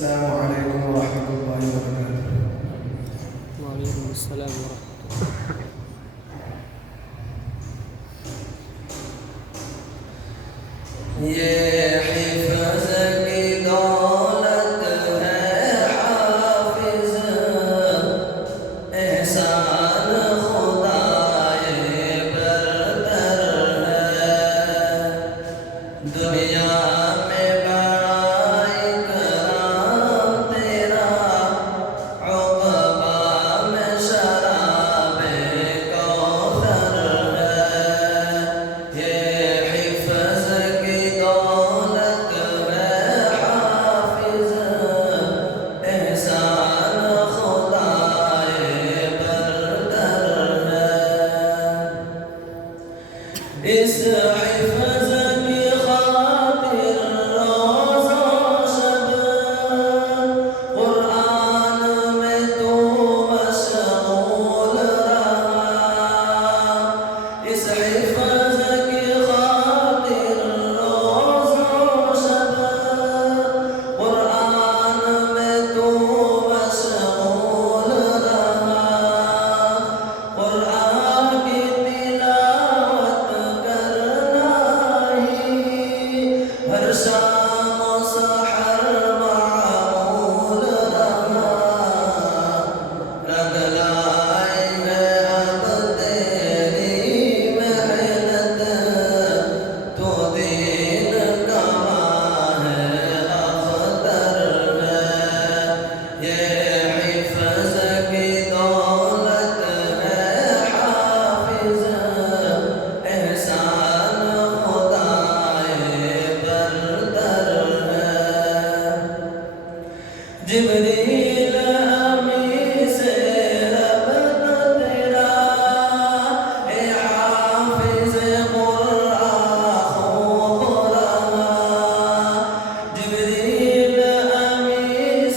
अस्सलामु अलैकुम वरहमतुल्लाहि वबरकातुहू। वालेकुम अस्सलाम वरहमतुल्लाह। ये हिफ्ज़ की दौलत है हाफिज़, एहसान खुदाए बरतर है। दुनिया में बड़ा इकराम तेरा, उक़बा में शराबे कौसर है। ये हिफ्ज़ की दौलत है हाफिज़, एहसान खुदाए बरतर है। इस हिफ्ज़ की खातिर रोज़ो शब कुरान में तू मशगूल रहा। इस हिफ्ज़ की खातिर रोज़ो शब कुरान में तू मशगूल रहा। कुरान की तिलावत करना ही हर शाम व सहर मामूल रहा। रंग लाएंगे अब तेरी मेहनत, तो दीन का है अख्तर है। ये हिफ्ज़ की दौलत है हाफिज़, एहसान खुदाए बरतर है। जिब्रील अमी से रब्त तेरा, ए हाफिज़ कुरान खूब रहा। जिब्रील अमी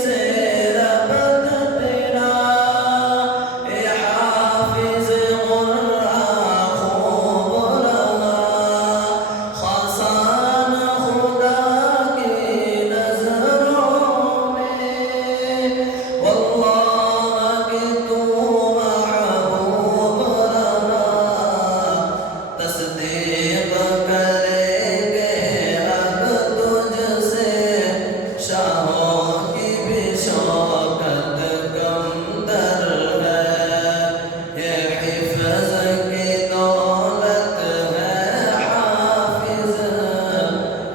से रब्त तेरा, ए हाफिज़ कुरान खूब रहा। ख़ासान खुदा की नज़रों में, वल्लाह कि तू महबूब रहा। तस्दीक़ करेंगे अब तुझसे, शाहों की भी शौकत कमतर है। ये हिफ्ज़ की दौलत है हाफिज़,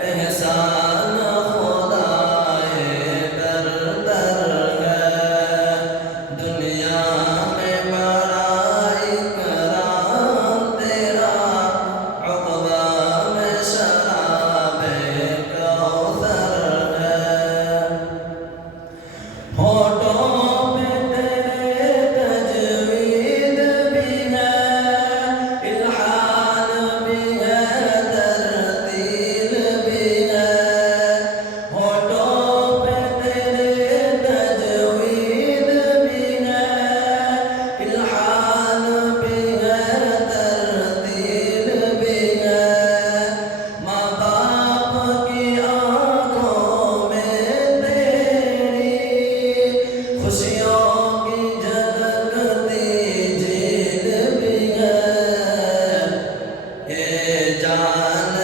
एहसान खुदाए बरतर है। दुनिया में बड़ा इकराम तेरा, उक़बा में शराबे कौसर है। होठों पे तेरे तजवीद भी है, इल्हान भी है, तरतील भी है। होठों पे तेरे तजवीद भी है, इल्हान भी है, तरतील भी है। माँ बाप की आँखों में तेरी खुशियों की झलकती झील भी है। ये जान